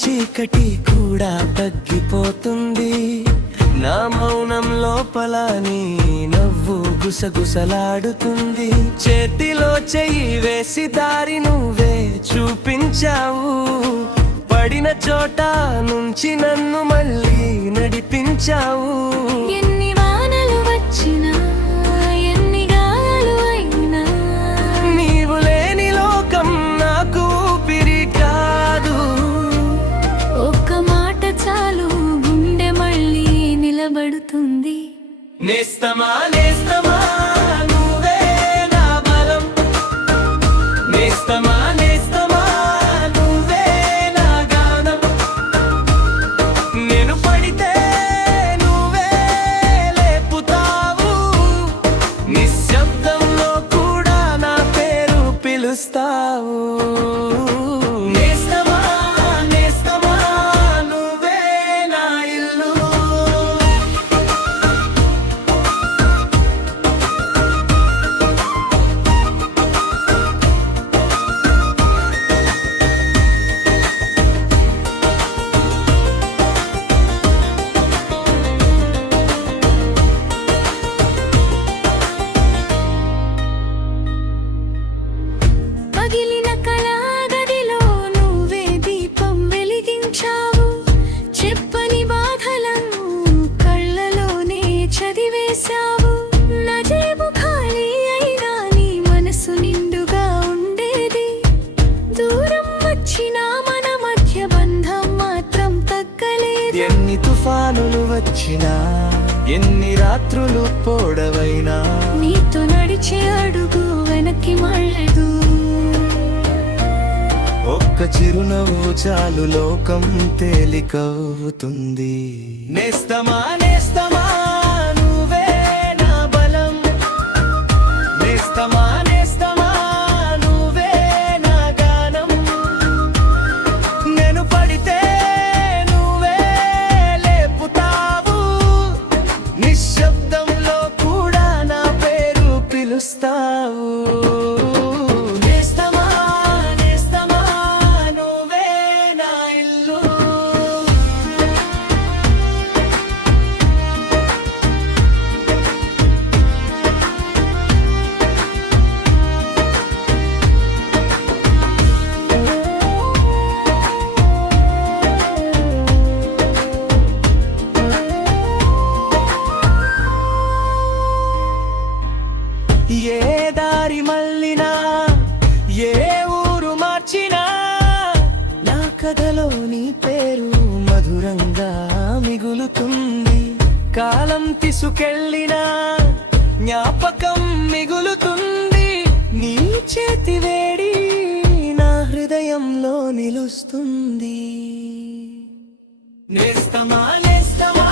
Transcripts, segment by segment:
చీకటి కూడా తగ్గిపోతుంది. నా మౌనం లోపల నీ నవ్వు గుసగుసలాడుతుంది. చేతిలో చెయ్యి వేసి దారి నువ్వే చూపించావు. పడిన చోట నుంచి నన్ను మళ్ళీ నడిపించావు. ఎన్ని వానలు వచ్చినా ఎన్ని గాయాలు అయినా నీవు లేని లోకం నాకు ఊపిరి కాదు. ఒక్క మాట చాలు గుండె మళ్ళీ నిలబడుతుంది. నేస్తమా నేస్తమా నువ్వే నా బలం. నేస్తమా నేస్తమా నువ్వే నా గానం. నేను పడితే నువ్వే లేపుతావు. నిశ్శబ్దంలో కూడా నా పేరు పిలుస్తావు. నేస్తమా నేస్తమా నువ్వే నా ఇల్లు. పగిలిన కళాగదిలో నువ్వే దీపం వెలిగించావు. చెప్పని బాధలను కళ్ళలోనే చదివేశావు. నా జేబు ఖాళీ అయినా నీ మనసు నిండుగా ఉండేది. దూరం వచ్చినా మన మధ్య బంధం మాత్రం తగ్గలేదు. ఎన్ని తుఫానులు వచ్చినా ఎన్ని రాత్రులు పోడవైనా నీతో నడిచే అడుగు వెనక్కి మళ్ళదు. ఒక్క చిరునవ్వు చాలు లోకం తేలికవుతుంది. నేస్తమా నేస్తమా నువ్వే నా బలం. నేస్తమా నేస్తమా నువ్వే నా గానం. నేను పడితే నువ్వే లేపుతావు. నిశ్శబ్దంలో కూడా నా పేరు పిలుస్తావు. నేస్తమా నేస్తమా నువ్వే నా ఇల్లు. ఏ దారి మళ్ళినా ఏ ఊరు మార్చినా నా కథలో నీ పేరు మధురంగా మిగులుతుంది. కాలం తీసుకెళ్ళినా జ్ఞాపకం మిగులుతుంది. నీ చేతి వేడి నా హృదయంలో నిలుస్తుంది. నేస్తమా నేస్తమా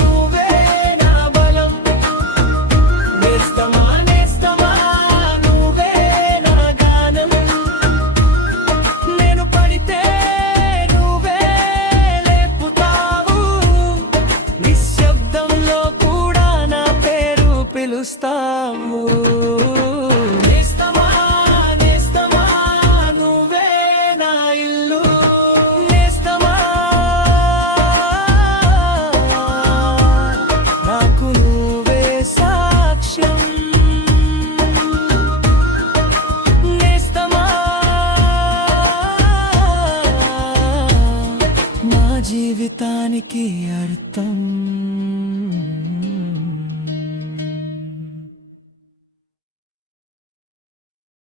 నువ్వే నా బలం. నేస్తమా నేస్తమా నువ్వే నా గానం. నేను పడితే నువ్వే లేపుతావు. నిశ్శబ్దంలో కూడా నా పేరు పిలుస్తావు. నేస్తమా నేస్తమా నువ్వే నా ఇల్లు. నేస్తమా నాకు నువ్వే సాక్ష్యం. నేస్తమా నా జీవితానికి అర్థం.